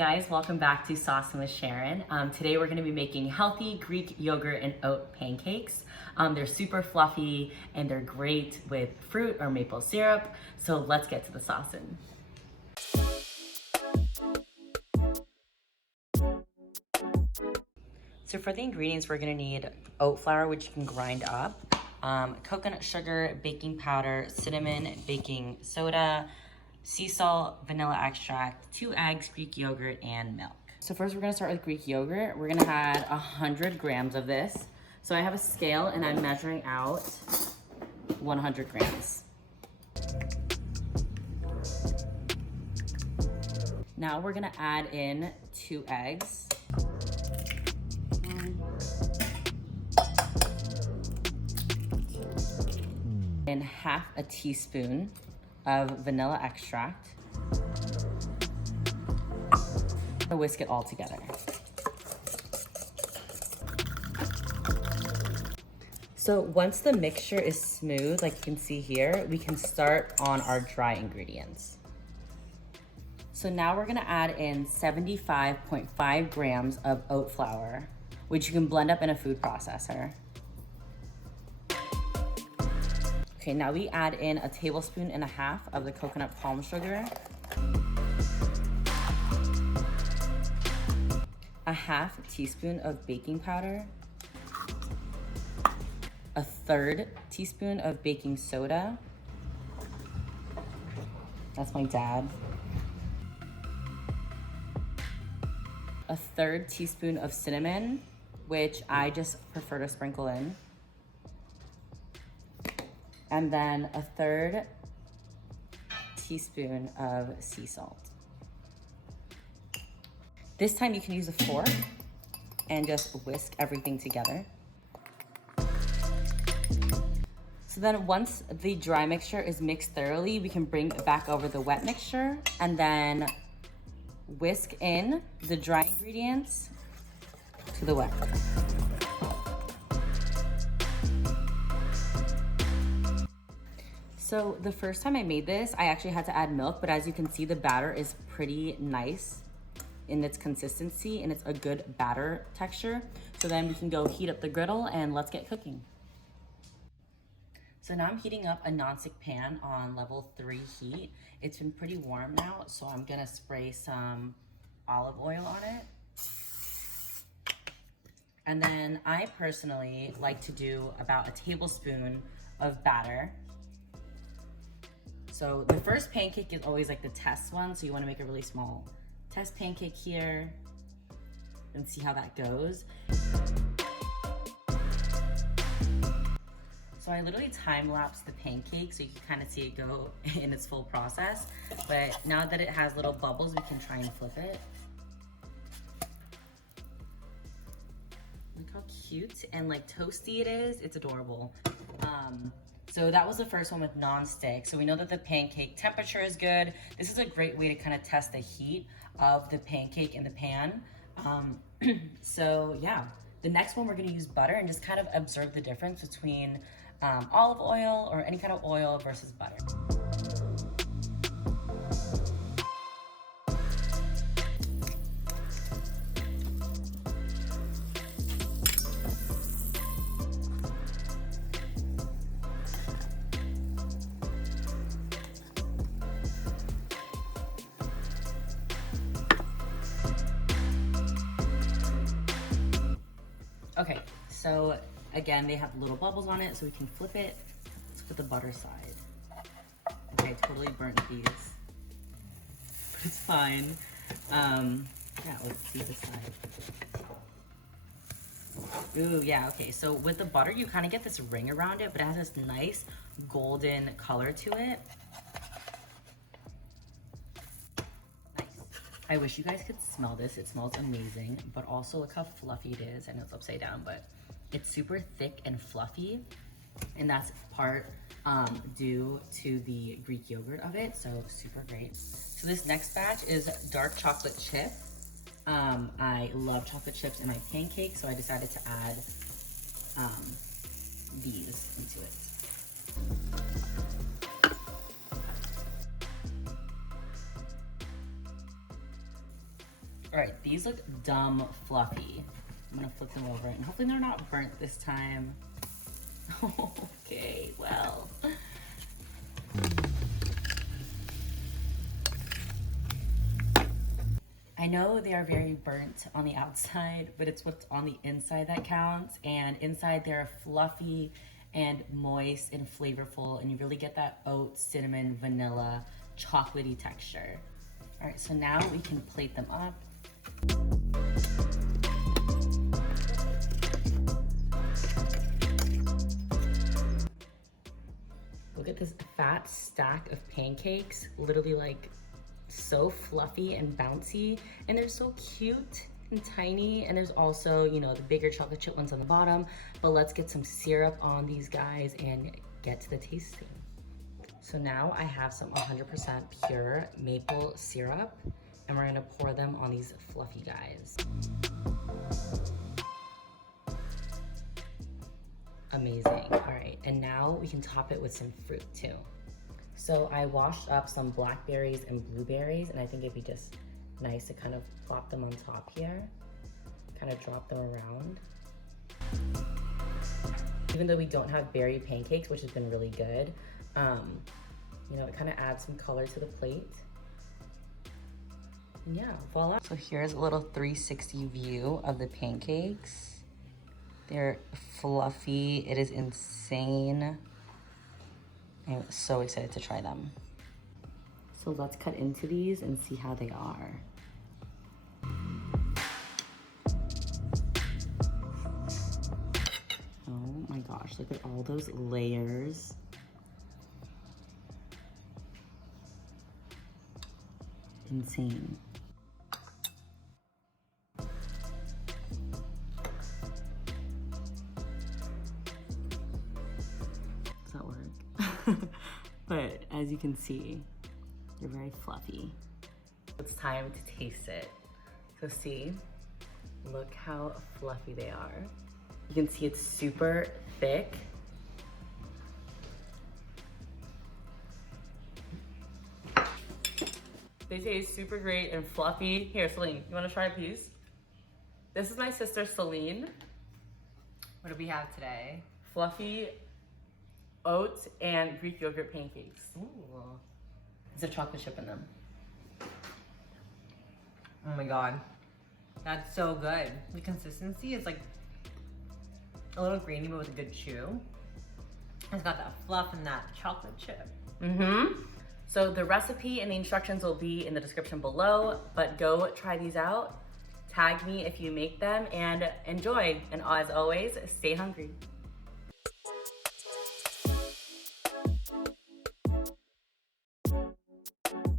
Guys, welcome back to Saucin with Sharon. Today we're going to be making healthy Greek yogurt and oat pancakes. They're super fluffy and they're great with fruit or maple syrup. So let's get to the saucin. So for the ingredients, we're going to need oat flour, which you can grind up, coconut sugar, baking powder, cinnamon, baking soda, sea salt, vanilla extract, 2 eggs, Greek yogurt, and milk. So first we're gonna start with Greek yogurt. We're gonna add 100 grams of this. So I have a scale and I'm measuring out 100 grams. Now we're gonna add in 2 eggs. And half a teaspoon of vanilla extract. Whisk it all together. So once the mixture is smooth, like you can see here, we can start on our dry ingredients. So now we're gonna add in 75.5 grams of oat flour, which you can blend up in a food processor. Okay, now we add in 1.5 tablespoons of the coconut palm sugar, 1/2 teaspoon of baking powder, 1/3 teaspoon of baking soda. That's my dad. 1/3 teaspoon of cinnamon, which I just prefer to sprinkle in. And then 1/3 teaspoon of sea salt. This time you can use a fork and just whisk everything together. So then once the dry mixture is mixed thoroughly, we can bring back over the wet mixture and then whisk in the dry ingredients to the wet. So the first time I made this, I actually had to add milk, but as you can see, the batter is pretty nice in its consistency and it's a good batter texture. So then we can go heat up the griddle and let's get cooking. So now I'm heating up a nonstick pan on level 3 heat. It's been pretty warm now, so I'm gonna spray some olive oil on it. And then I personally like to do about 1 tablespoon of batter. So the first pancake is always like the test one, so you wanna make a really small test pancake here and see how that goes. So I literally time-lapse the pancake so you can kind of see it go in its full process. But now that it has little bubbles, we can try and flip it. Look how cute and like toasty it is. It's adorable. So that was the first one with non-stick. So we know that the pancake temperature is good. This is a great way to kind of test the heat of the pancake in the pan. So yeah, the next one we're gonna use butter and just kind of observe the difference between olive oil or any kind of oil versus butter. Okay, so again, they have little bubbles on it, so we can flip it. Let's put the butter side. Okay, I totally burnt these, but it's fine. Yeah, let's see this side. Ooh, yeah, okay, so with the butter, you kind of get this ring around it, but it has this nice golden color to it. I wish you guys could smell this. It smells amazing, but also look how fluffy it is. I know it's upside down, but it's super thick and fluffy, and that's part due to the Greek yogurt of it, so super great. So this next batch is dark chocolate chip. I love chocolate chips in my pancakes, so I decided to add these into it. All right, these look dumb fluffy. I'm gonna flip them over and hopefully they're not burnt this time. Okay, well. I know they are very burnt on the outside, but it's what's on the inside that counts. And inside they're fluffy and moist and flavorful, and you really get that oat, cinnamon, vanilla, chocolatey texture. All right, so now we can plate them up. Look at this fat stack of pancakes, literally like so fluffy and bouncy, and they're so cute and tiny. And there's also, you know, the bigger chocolate chip ones on the bottom, but let's get some syrup on these guys and get to the tasting. So now I have some 100% pure maple syrup, and we're gonna pour them on these fluffy guys. Amazing. All right, and now we can top it with some fruit too. So I washed up some blackberries and blueberries, and I think it'd be just nice to kind of plop them on top here, kind of drop them around. Even though we don't have berry pancakes, which has been really good, you know, it kind of adds some color to the plate. And yeah, voila. So here's a little 360 view of the pancakes. They're fluffy. It is insane. I'm so excited to try them. So let's cut into these and see how they are. Oh my gosh, look at all those layers. Insane. Does that work? But as you can see, they're very fluffy. It's time to taste it. So see, look how fluffy they are. You can see it's super thick. They taste super great and fluffy. Here, Celine, you wanna try a piece? This is my sister, Celine. What do we have today? Fluffy oat and Greek yogurt pancakes. Ooh. There's a chocolate chip in them. Oh my God. That's so good. The consistency is like a little grainy, but with a good chew. It's got that fluff and that chocolate chip. Mm-hmm. So the recipe and the instructions will be in the description below, but go try these out. Tag me if you make them and enjoy. And as always, stay hungry.